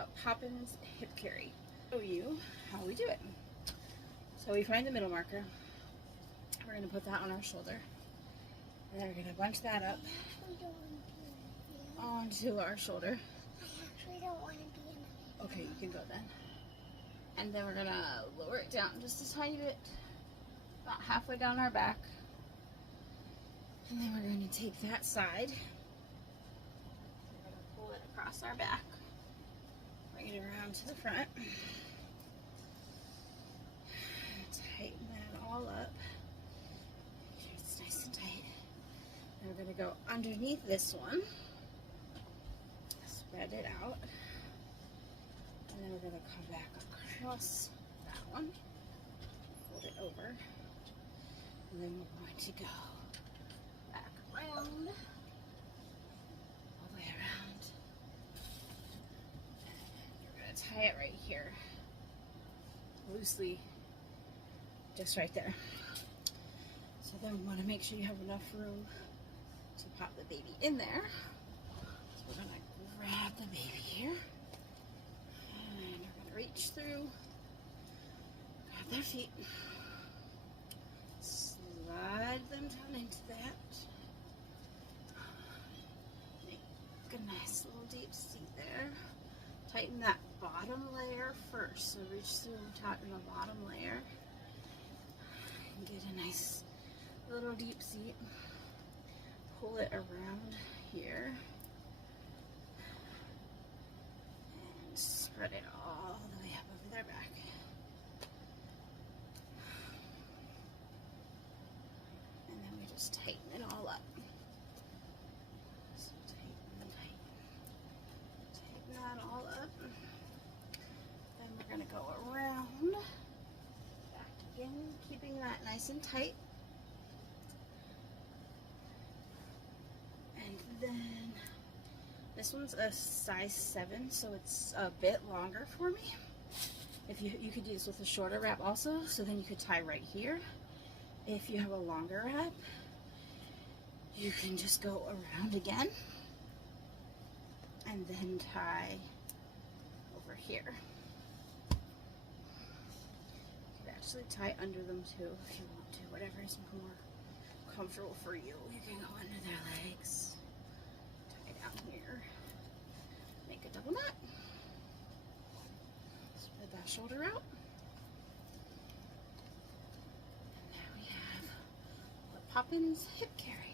about Poppins Hip Carry. Show you how we do it. So we find the middle marker. We're going to put that on our shoulder. And then we're going to bunch that up onto our shoulder. I actually don't want to be in the middle. Okay, you can go then. And then we're going to lower it down just a tiny bit, about halfway down our back. And then we're going to take that side. We're going to pull it across our back. Bring it around to the front. Tighten that all up. Make sure it's nice and tight. And we're going to go underneath this one. Spread it out. And then we're going to come back across that one. Fold it over. And then we're going to go back around. All the way around. And we're going to tie it right here. Loosely. Just right there. So then we want to make sure you have enough room to pop the baby in there. So we're going to grab the baby here. And we're going to reach through. Grab their feet. Slide them down into that. Make a nice little deep seat there. Tighten that bottom layer first. So reach through and tighten the bottom layer. And get a nice little deep seat. Pull it around here. And spread it all the way up over their back. And then we just tighten it all up. So tighten. Tighten that all up. Then we're going to go around. Back again, keeping that nice and tight. And then this one's a size 7, so it's a bit longer for me. If you could do this with a shorter wrap also, so then you could tie right here. If you have a longer wrap, you can just go around again and then tie over here. You can actually tie under them too if you want to, whatever is more comfortable for you. You can go under their legs, tie down here, make a double knot, spread that shoulder out. And there we have the Poppins Hip Carry.